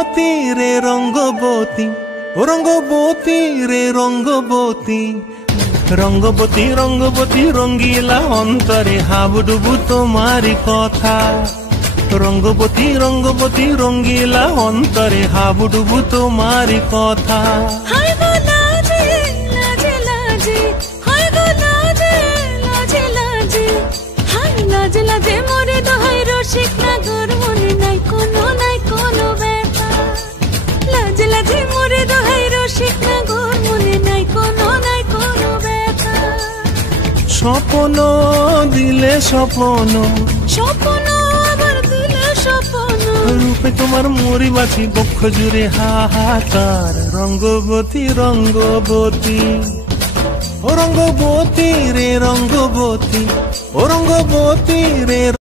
রঙ্গবতী রে রঙ্গবতী, ও রঙ্গবতী রে রঙ্গবতী, রঙ্গবতী রঙ্গবতী রঙ্গিলা অন্তরে হাবুডুবু তোমারি কথা। রঙ্গবতী রঙ্গবতী রঙ্গিলা অন্তরে হাবুডুবু তোমারি কথা। হায় গো লাজে লাজে লাজে, হায় গো লাজে লাজে লাজে, হায় লাজে লাজে মোরে দোহাই রসিক নাগর মনে নাই কোনো ব্যথা। লাজে লাজে মোরে দোহাই রসিক নাগর মনে নাই কোনো ব্যথা। স্বপ্ন দিলে স্বপ্ন, স্বপ্ন আবার দিলে স্বপ্ন, রূপে তোমার মরি বাঁচি বক্ষ জুড়ে হাহাকার। রঙ্গবতী রঙ্গবতী, ও রঙ্গবতী রে রঙ্গবতী, ও রঙ্গবতী রে।